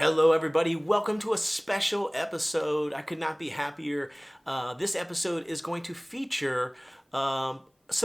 Hello everybody, welcome to a special episode. I could not be happier. This episode is going to feature some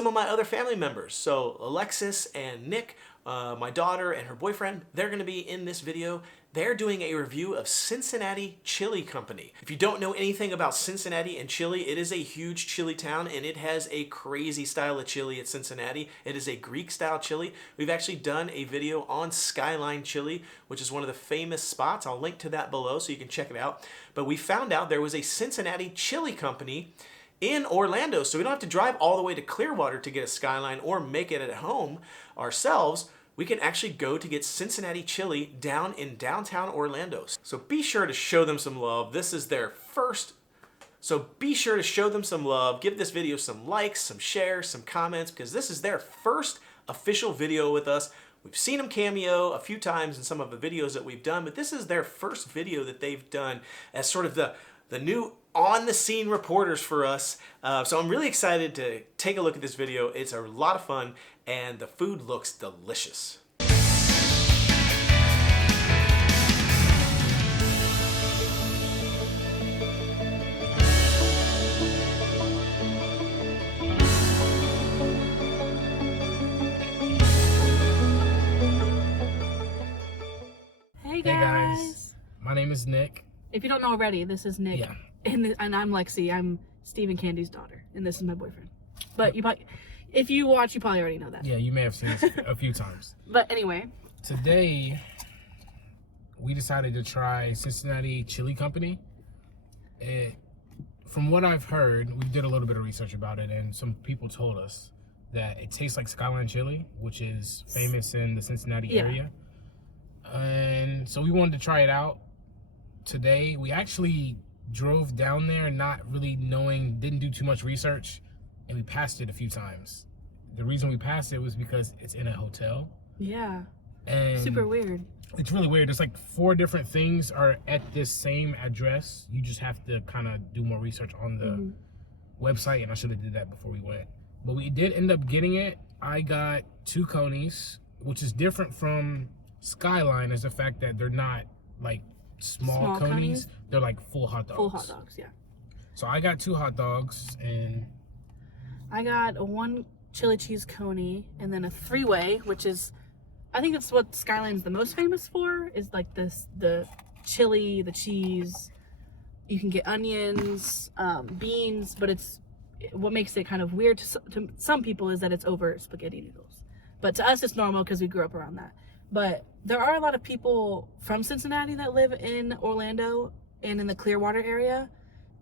of my other family members. So Alexis and Nick, my daughter and her boyfriend, they're going to be in this video. They're doing a review of Cincinnati Chili Company. If you don't know anything about Cincinnati and chili, it is a huge chili town and it has a crazy style of chili at Cincinnati. It is a Greek style chili. We've actually done a video on Skyline chili, which is one of the famous spots. I'll link to that below so you can check it out. But we found out there was a Cincinnati Chili Company in Orlando, so we don't have to drive all the way to Clearwater to get a Skyline or make it at home ourselves. We can actually go to get Cincinnati chili down in downtown Orlando. So be sure to show them some love. This is their first. So be sure to show them some love. Give this video some likes, some shares, some comments, because this is their first official video with us. We've seen them cameo a few times in some of the videos that we've done, but this is their first video that they've done as sort of the new on-the-scene reporters for us. So I'm really excited to take a look at this video. It's a lot of fun, and the food looks delicious. Hey guys. My name is Nick. If you don't know already, this is Nick. Yeah. And I'm Lexi. I'm Steve Candi's daughter, and this is my boyfriend. But you probably, if you watch, you probably already know that. Yeah, you may have seen this a few times. But anyway. Today, we decided to try Cincinnati Chili Company. From what I've heard, we did a little bit of research about it, and some people told us that it tastes like Skyline chili, which is famous in the Cincinnati area. And so we wanted to try it out. Today, we actually drove down there not really knowing, didn't do too much research, and we passed it a few times. The reason we passed it was because it's in a hotel. Yeah. And super weird. It's really weird. There's like 4 different things are at this same address. You just have to kind of do more research on the website, and I should have did that before we went. But we did end up getting it. I got 2 conies, which is different from Skyline, is the fact that they're not like small conies. They're like full hot dogs. Full hot dogs, yeah. So I got 2 hot dogs, and I got a 1 chili cheese coney, and then a 3-way, which is, I think that's what Skyline's the most famous for, is like this, the chili, the cheese. You can get onions, beans, but it's, what makes it kind of weird to some people is that it's over spaghetti noodles. But to us, it's normal because we grew up around that. But there are a lot of people from Cincinnati that live in Orlando and in the Clearwater area.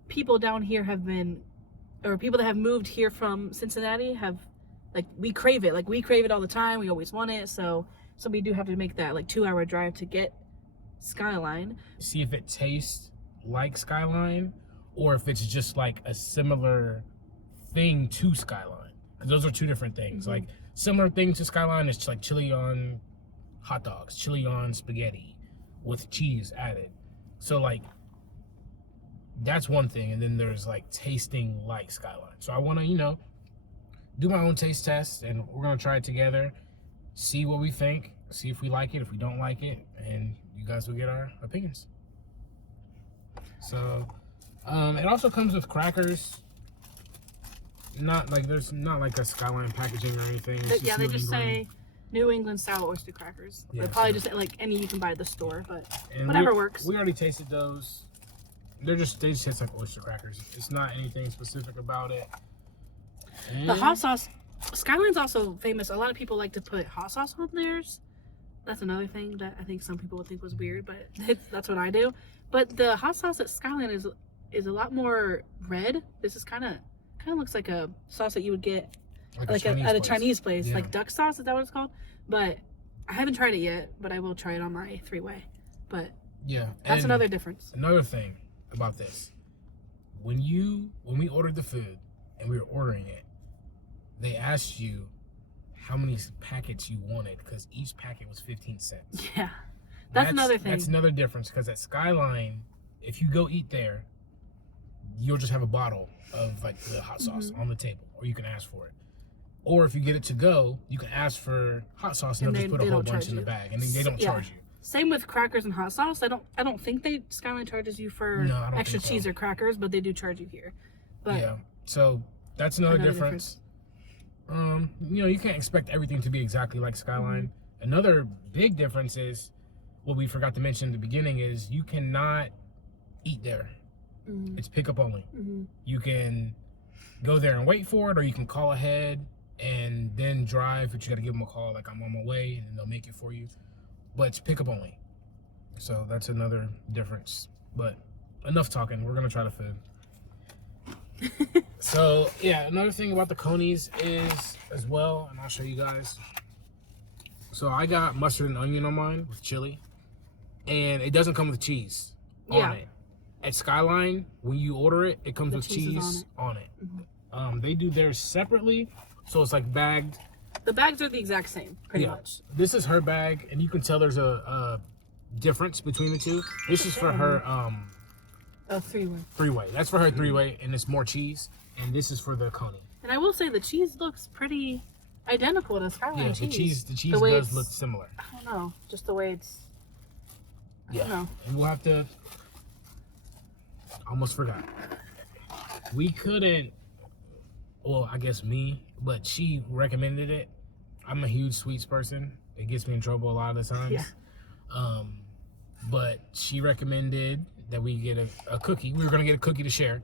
People down here have been, or people that have moved here from Cincinnati have, like, we crave it. Like, we crave it all the time. We always want it. So we do have to make that, like, 2-hour drive to get Skyline. See if it tastes like Skyline or if it's just like a similar thing to Skyline. Because those are 2 different things. Like, similar thing to Skyline is like chili on hot dogs, chili on spaghetti with cheese added. So like, that's one thing. And then there's like tasting like Skyline. So I want to, do my own taste test, and we're going to try it together, see what we think, see if we like it, if we don't like it, and you guys will get our opinions. So it also comes with crackers. Not like, there's not like a Skyline packaging or anything. Yeah, they just say New England style oyster crackers. Yeah, They're probably just like any you can buy at the store, but and whatever works. We already tasted those. They just taste like oyster crackers. It's not anything specific about it. And the hot sauce, Skyline's also famous. A lot of people like to put hot sauce on theirs. That's another thing that I think some people would think was weird, but that's what I do. But the hot sauce at Skyline is a lot more red. This is kind of looks like a sauce that you would get like at a Chinese place, like duck sauce. Is that what it's called? But I haven't tried it yet, but I will try it on my 3-way. But yeah, that's another difference. Another thing about this, when we ordered the food and we were ordering it, they asked you how many packets you wanted because each packet was 15 cents. Yeah, that's another thing. That's another difference, because at Skyline, if you go eat there, you'll just have a bottle of like the hot sauce on the table, or you can ask for it. Or if you get it to go, you can ask for hot sauce and they'll just put a whole bunch in the bag, and they don't charge you. Same with crackers and hot sauce. I don't think Skyline charges you for No, I don't extra think so. cheese or crackers, but they do charge you here. But yeah, so that's another difference. You can't expect everything to be exactly like Skyline. Another big difference is what we forgot to mention in the beginning is you cannot eat there. It's pickup only. You can go there and wait for it, or you can call ahead and then drive, but you got to give them a call like I'm on my way, and they'll make it for you. But it's pickup only. So that's another difference. But enough talking. We're gonna try the food. So yeah, another thing about the conies is as well, and I'll show you guys. So I got mustard and onion on mine with chili, and it doesn't come with cheese on it. At Skyline, when you order it, it comes with cheese on it. They do theirs separately, so it's like bagged. The bags are the exact same, pretty much. This is her bag, and you can tell there's a difference between the two. This is for her three-way. Three-way. That's for her three-way, and it's more cheese. And this is for the coney. And I will say the cheese looks pretty identical to Skyline cheese. The cheese does look similar. I don't know, just the way it's. I don't know. And we'll have to. Almost forgot. We couldn't. Well, I guess me, but she recommended it. I'm a huge sweets person. It gets me in trouble a lot of the times. Yeah. But she recommended that we get a cookie. We were gonna get a cookie to share,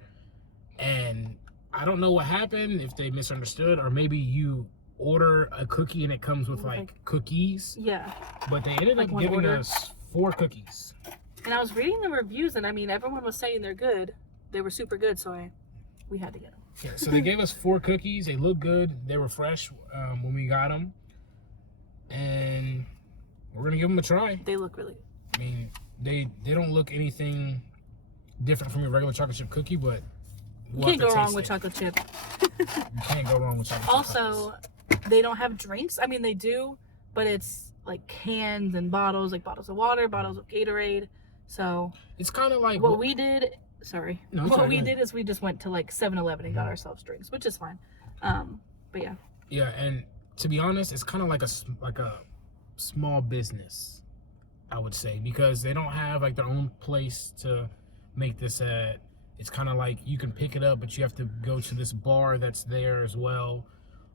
and I don't know what happened, if they misunderstood, or maybe you order a cookie and it comes with like cookies. Yeah. But they ended up giving us 4 cookies. And I was reading the reviews, and I mean, everyone was saying they're good. They were super good, so we had to get them. Yeah, so they gave us 4 cookies. They looked good. They were fresh when we got them. And we're going to give them a try. They look really good. I mean, they don't look anything different from your regular chocolate chip cookie, but you can't go wrong with chocolate chip. You can't go wrong with chocolate chip. Also, they don't have drinks. I mean, they do, but it's like cans and bottles, like bottles of water, bottles of Gatorade. So it's kind of like what we did. Sorry. No, what we did is we just went to like 7-Eleven and got ourselves drinks, which is fine. But yeah. Yeah, and to be honest, it's kind of like a small business, I would say, because they don't have like their own place to make this at. It's kind of like you can pick it up, but you have to go to this bar that's there as well.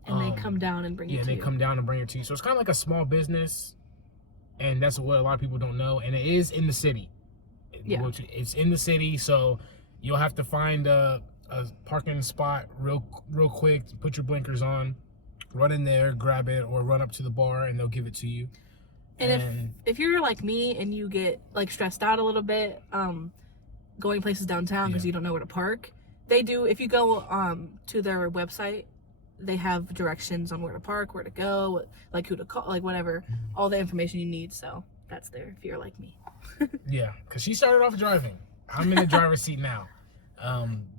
And they come down and bring it to you. Yeah, they come down and bring it to you. So it's kind of like a small business, and that's what a lot of people don't know. And it is in the city. Yeah. It's in the city, so you'll have to find a parking spot real quick, put your blinkers on, run in there, grab it, or run up to the bar, and they'll give it to you. And if you're like me and you get like stressed out a little bit, going places downtown because you don't know where to park, they do. If you go to their website, they have directions on where to park, where to go, like who to call, like whatever, all the information you need. So that's there if you're like me. Yeah, because she started off driving. I'm in the driver's seat now.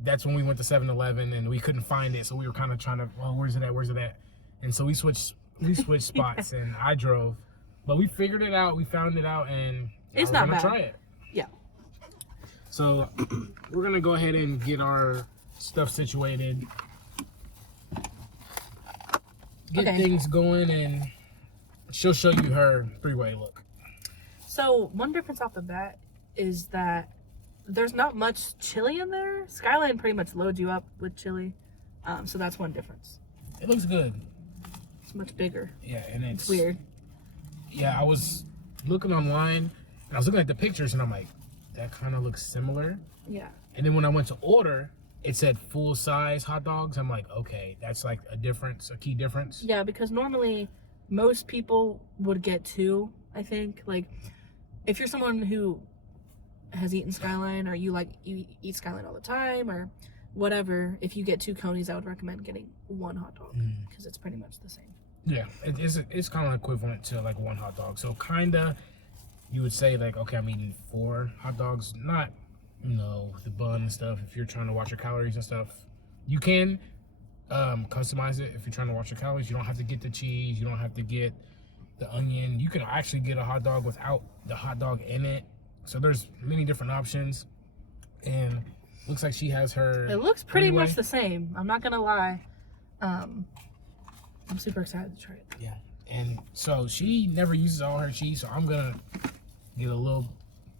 That's when we went to 7-Eleven and we couldn't find it, so we were kind of trying to, well, where's it at? And so we switched spots and I drove, but we figured it out. We found it out, and it's not bad. Try it. Yeah. So we're gonna go ahead and get our stuff situated, get things going, and she'll show you her 3-way look. So one difference off the bat is that there's not much chili in there. Skyline pretty much loads you up with chili, so that's one difference. It looks good. It's much bigger. Yeah, and it's weird. Yeah, I was looking online and I was looking at the pictures and I'm like, that kind of looks similar. Yeah. And then when I went to order, it said full size hot dogs. I'm like, okay, that's like a key difference. Yeah, because normally most people would get 2, I think. Like, if you're someone who has eaten Skyline, or you eat Skyline all the time, or whatever, if you get 2 conies, I would recommend getting 1 hot dog because it's pretty much the same. Yeah, it's kind of equivalent to like 1 hot dog. So kinda, you would say like, okay, I'm eating 4 hot dogs, not, the bun and stuff. If you're trying to watch your calories and stuff, you can customize it. If you're trying to watch your calories, you don't have to get the cheese. You don't have to get the onion. You can actually get a hot dog without the hot dog in it. So there's many different options. And looks like she has her. It looks pretty much the same. I'm not gonna lie. I'm super excited to try it. Yeah. And so she never uses all her cheese, so I'm gonna get a little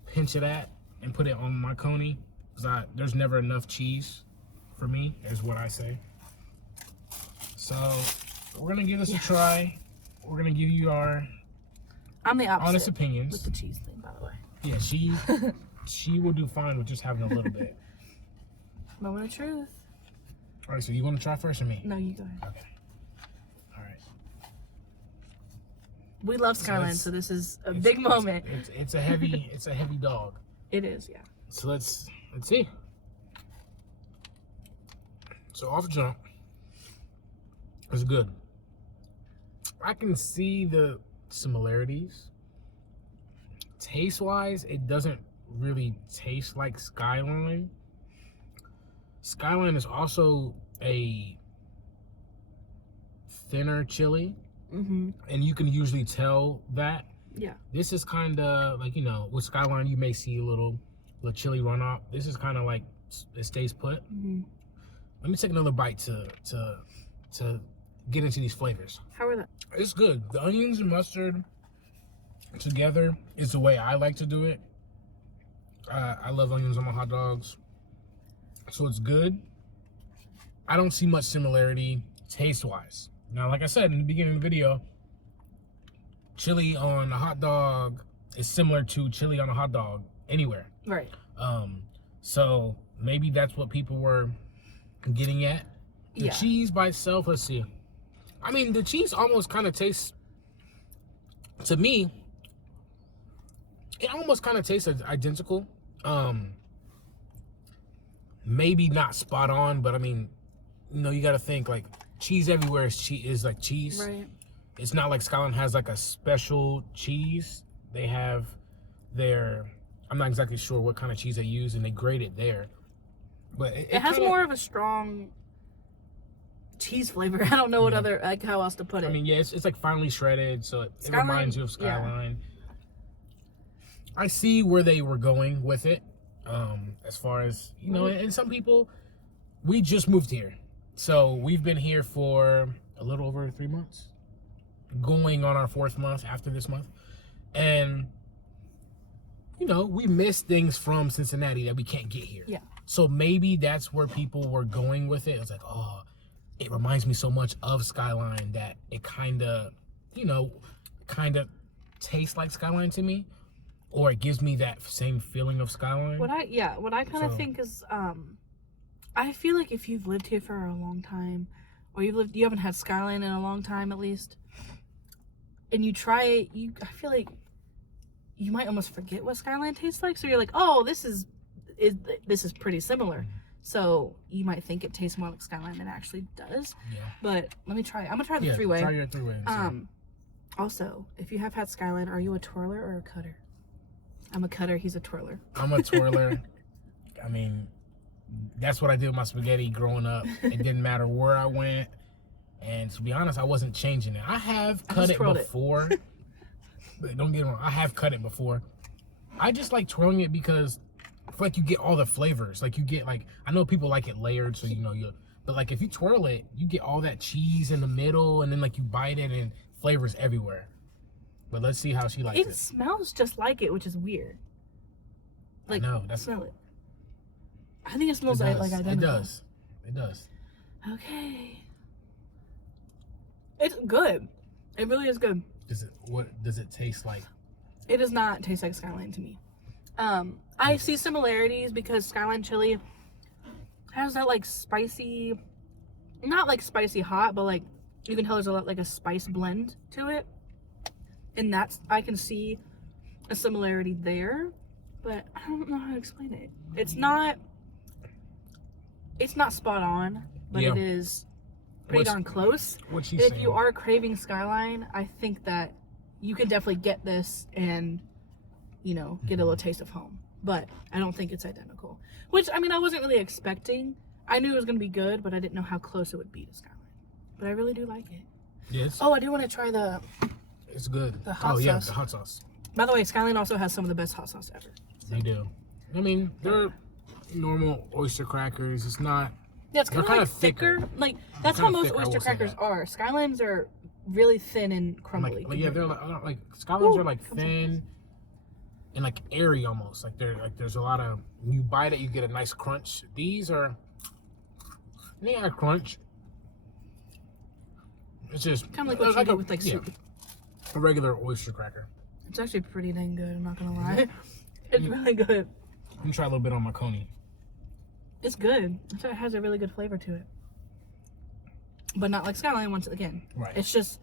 pinch of that and put it on my coney. Because there's never enough cheese for me, is what I say. So we're going to give this a try. We're going to give you our I'm the opposite honest opinions. with the cheese thing, by the way. Yeah, she will do fine with just having a little bit. Moment of truth. All right, so you want to try first or me? No, you go ahead. Okay. All right. We love Skyline, so this is a big moment. It's a heavy dog. It is, yeah. So let's see. So off the jump, it's good. I can see the similarities. Taste-wise, it doesn't really taste like Skyline. Skyline is also a thinner chili, and you can usually tell that. Yeah. This is kind of like, with Skyline, you may see a little chili run off. This is kind of like it stays put. Let me take another bite to get into these flavors. How are that? It's good. The onions and mustard together is the way I like to do it. I love onions on my hot dogs. So it's good. I don't see much similarity taste-wise. Now, like I said in the beginning of the video, chili on a hot dog is similar to chili on a hot dog anywhere. Right. So maybe that's what people were getting at. The cheese by itself, let's see. I mean, the cheese almost kind of tastes, to me, it almost kind of tastes identical. Maybe not spot on, but I mean, you got to think like cheese everywhere is like cheese. Right. It's not like Skyline has like a special cheese. They have I'm not exactly sure what kind of cheese they use, and they grate it there. But it has kinda, more of a strong cheese flavor. I don't know what other, like, how else to put it. I mean, yeah, it's like finely shredded, so it reminds you of Skyline. Yeah. I see where they were going with it, as far as, and some people, we just moved here. So we've been here for a little over 3 months, going on our 4th month after this month. And, we miss things from Cincinnati that we can't get here. Yeah. So maybe that's where people were going with it. It's like, oh, it reminds me so much of Skyline that it kind of tastes like Skyline to me, or it gives me that same feeling of Skyline. What I kind of think is, I feel like if you've lived here for a long time, or you haven't had Skyline in a long time at least, and you try it, I feel like you might almost forget what Skyline tastes like. So you're like, oh, this is pretty similar. So you might think it tastes more like Skyline than it actually does. Yeah. But let me try it. I'm gonna try the three-way. Try your three-way. Also, if you have had Skyline, are you a twirler or a cutter? I'm a cutter. He's a twirler. I'm a twirler. I mean, that's what I did with my spaghetti growing up. It didn't matter where I went. And to be honest, I wasn't changing it. I have cut it before. But don't get me wrong, I have cut it before. I just like twirling it because I feel like you get all the flavors. Like you get I know people like it layered, so but like if you twirl it, you get all that cheese in the middle, and then like you bite it and flavors everywhere. But let's see how she likes it. It smells just like it, which is weird. Like, I know, smell it. I think it smells like identical. It does. Okay. It's good. It really is good. What does it taste like? It does not taste like Skyline to me. I see similarities because Skyline chili has that like spicy, not like spicy hot, but like you can tell there's a lot like a spice blend to it. And I can see a similarity there, but I don't know how to explain it. It's not spot on, but it is pretty darn close. What she's saying. If you are craving Skyline, I think that you can definitely get this and, get a little taste of home. But I don't think it's identical. Which, I mean, I wasn't really expecting. I knew it was going to be good, but I didn't know how close it would be to Skyline. But I really do like it. Yes. Oh, I do want to try It's good. The hot sauce. Yeah, the hot sauce. By the way, Skyline also has some of the best hot sauce ever. They do. I mean, they're normal oyster crackers. It's not... Yeah, it's kind of thicker. Like, that's how most oyster crackers are. Skylines are really thin and crumbly. They're like Skylines are like thin. and like airy almost. Like there's a lot of, when you bite it, you get a nice crunch. These are, they got a crunch. It's just kind of like what you get with like soup. A regular oyster cracker. It's actually pretty dang good. I'm not gonna lie. It's really good. Let me try a little bit on my coney. It's good. It has a really good flavor to it. But not like Skyline once again. Right. It's just,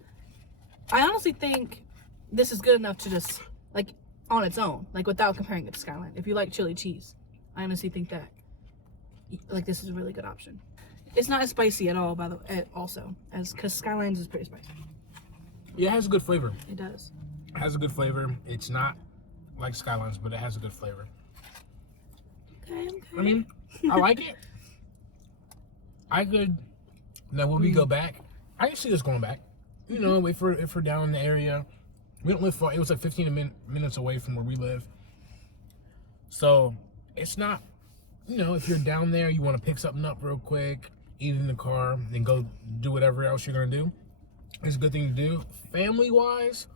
I honestly think this is good enough to just, like, on its own. Like, without comparing it to Skyline. If you like chili cheese, I honestly think that, like, this is a really good option. It's not as spicy at all, by the way, also. Because Skyline's is pretty spicy. Yeah, it has a good flavor. It does. It has a good flavor. It's not like Skyline's, but it has a good flavor. Okay. I mean, I like it. I could. Now when we go back, I can see us going back. You know, if we're down in the area, we don't live far. It was like 15 minutes away from where we live. So it's not. You know, if you're down there, you want to pick something up real quick, eat in the car, then go do whatever else you're gonna do. It's a good thing to do. Family wise,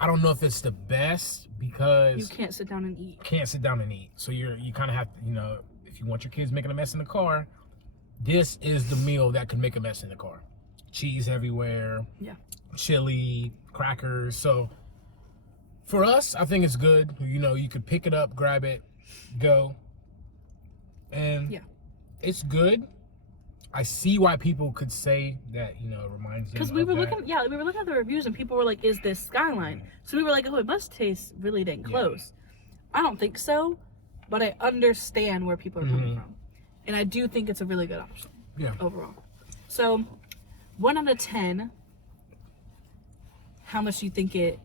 I don't know if it's the best because you can't sit down and eat. Can't sit down and eat. So you kind of have to, you know, if you want your kids making a mess in the car, this is the meal that could make a mess in the car. Cheese everywhere. Yeah. Chili, crackers. So for us, I think it's good. You know, you could pick it up, grab it, go. And yeah, it's good. I see why people could say that, you know, it reminds them. Because we were looking at the reviews and people were like, "Is this Skyline?" So we were like, "Oh, it must taste really dang close." I don't think so, but I understand where people are coming from, and I do think it's a really good option. Yeah. Overall, so 1 out of 10. How much do you think it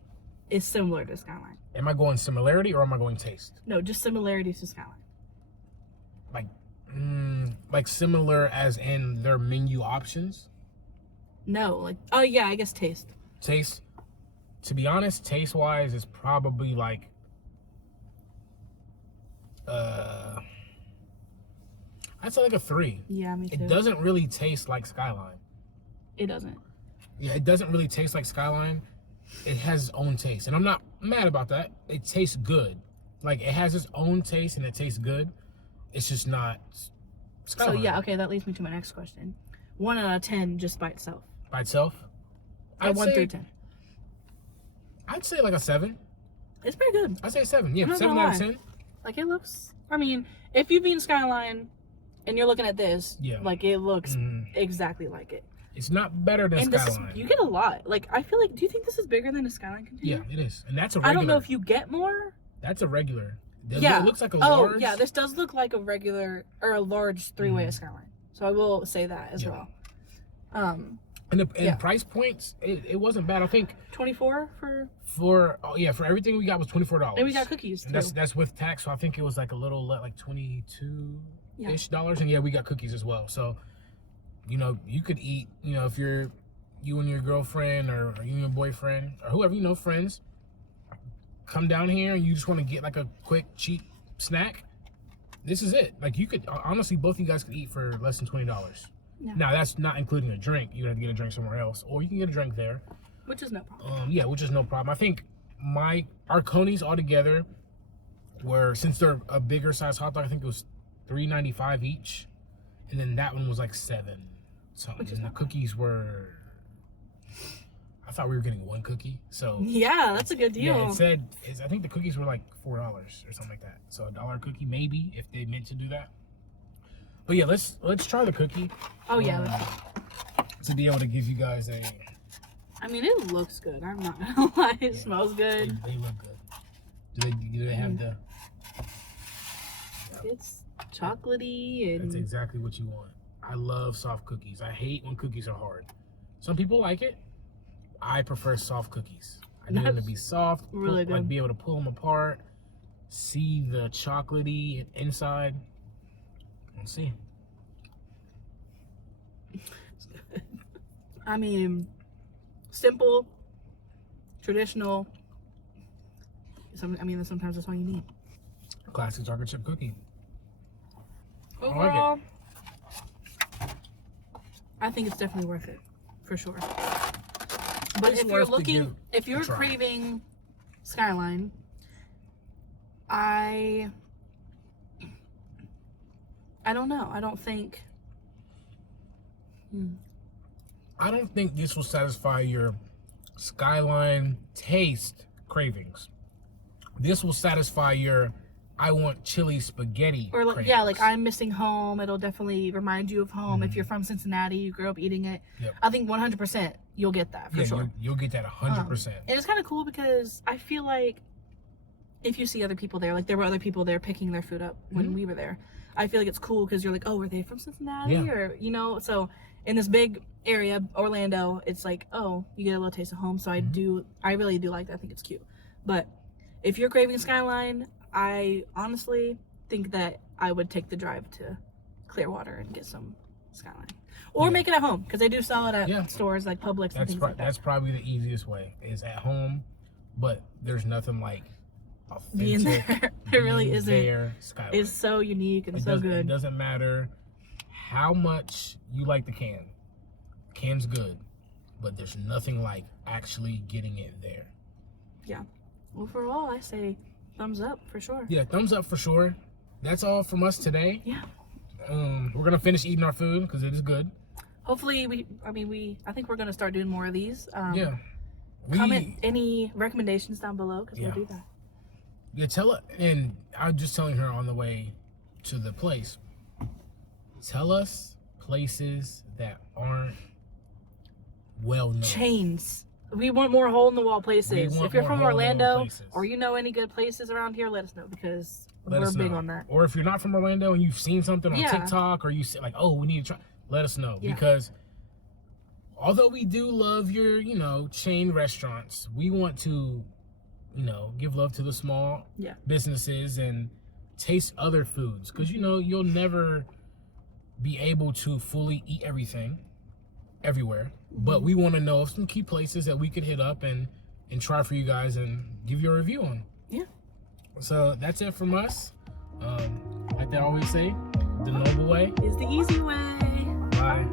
is similar to Skyline? Am I going similarity or am I going taste? No, just similarities to Skyline. Like similar as in their menu options? No, like, oh yeah, I guess taste. Taste. To be honest, taste wise is probably like I'd say like a 3. Yeah, me too. It doesn't really taste like Skyline. It doesn't. Yeah, it doesn't really taste like Skyline. It has its own taste, and I'm not mad about that. It tastes good. Like, it has its own taste and it tastes good. It's just not Skyline. So yeah, okay, that leads me to my next question. 1 out of 10 just by itself. By itself? I'd 1 through 10. I'd say like a 7. It's pretty good. I'd say 7. Yeah, 7 out of 10. Like, it looks, I mean, if you've been Skyline and you're looking at this, like, it looks exactly like it. It's not better than Skyline. You get a lot. Like, I feel like, do you think this is bigger than a Skyline container? Yeah, it is. And that's a regular. I don't know if you get more. That's a regular. It looks like a large. Oh, yeah, this does look like a regular, or a large 3-way Skyline. So I will say that as well. And price points, it wasn't bad. I think 24 for everything we got was $24. And we got cookies too. And that's with tax, so I think it was like a little like $22-ish dollars. And yeah, we got cookies as well. So, you know, you could eat, you know, if you and your girlfriend or you and your boyfriend or whoever, you know, friends, come down here and you just want to get like a quick, cheap snack, this is it. Like, you could, honestly, both of you guys could eat for less than $20. Yeah. Now, that's not including a drink. You have to get a drink somewhere else, or you can get a drink there. Which is no problem. Which is no problem. I think our conies all together were, since they're a bigger size hot dog, I think it was $3.95 each. And then that one was like $7 something. And the cookies were, I thought we were getting 1 cookie. So yeah, that's a good deal. Yeah, I think the cookies were like $4 or something like that. So $1 cookie maybe, if they meant to do that. But yeah, let's try the cookie. Oh yeah. To be able to give you guys a. I mean, it looks good. I'm not gonna lie. It smells good. They look good. Do they have the? It's chocolatey and. That's exactly what you want. I love soft cookies. I hate when cookies are hard. Some people like it. I prefer soft cookies. I need them to be soft. Really good. Like, be able to pull them apart, see the chocolatey inside. Let's see. I mean, simple, traditional. Sometimes that's all you need. Classic chocolate chip cookie. Overall, I think it's definitely worth it, for sure. But if you're craving Skyline. I don't know. I don't think this will satisfy your Skyline taste cravings. This will satisfy your I want chili spaghetti or like, cravings. yeah, like I'm missing home. It'll definitely remind you of home. If you're from Cincinnati, you grew up eating it. Yep. I think 100% you'll get that for sure. You'll get that 100%. And it's kind of cool because I feel like if you see other people there, like there were other people there picking their food up when we were there. I feel like it's cool because you're like, oh, were they from Cincinnati? Yeah. Or, you know, so in this big area, Orlando, it's like, oh, you get a little taste of home. So I really do like that. I think it's cute. But if you're craving Skyline, I honestly think that I would take the drive to Clearwater and get some Skyline. Or make it at home, because they do sell it at stores like Publix and things like that. That's probably the easiest way, is at home. But there's nothing like authentic being there. It really isn't. There, Skyline. It's so unique and so good. It doesn't matter how much you like the can. Can's good, but there's nothing like actually getting it there. Yeah. Overall, I say thumbs up for sure. Yeah, thumbs up for sure. That's all from us today. Yeah. We're gonna finish eating our food because it is good. Hopefully, I think we're gonna start doing more of these. Comment any recommendations down below because we'll do that. Yeah, and I was just telling her on the way to the place. Tell us places that aren't well known. Chains. We want more hole in the wall places. If you're from Orlando or you know any good places around here, let us know because we're big on that. Or if you're not from Orlando and you've seen something on TikTok or you see like, oh, we need to try, let us know because although we do love your, chain restaurants, we want to, give love to the small businesses and taste other foods because, you'll never be able to fully eat everything everywhere. But we want to know of some key places that we could hit up and try for you guys and give you a review on. Yeah. So that's it from us. Like they always say, the noble way is the easy way. Bye.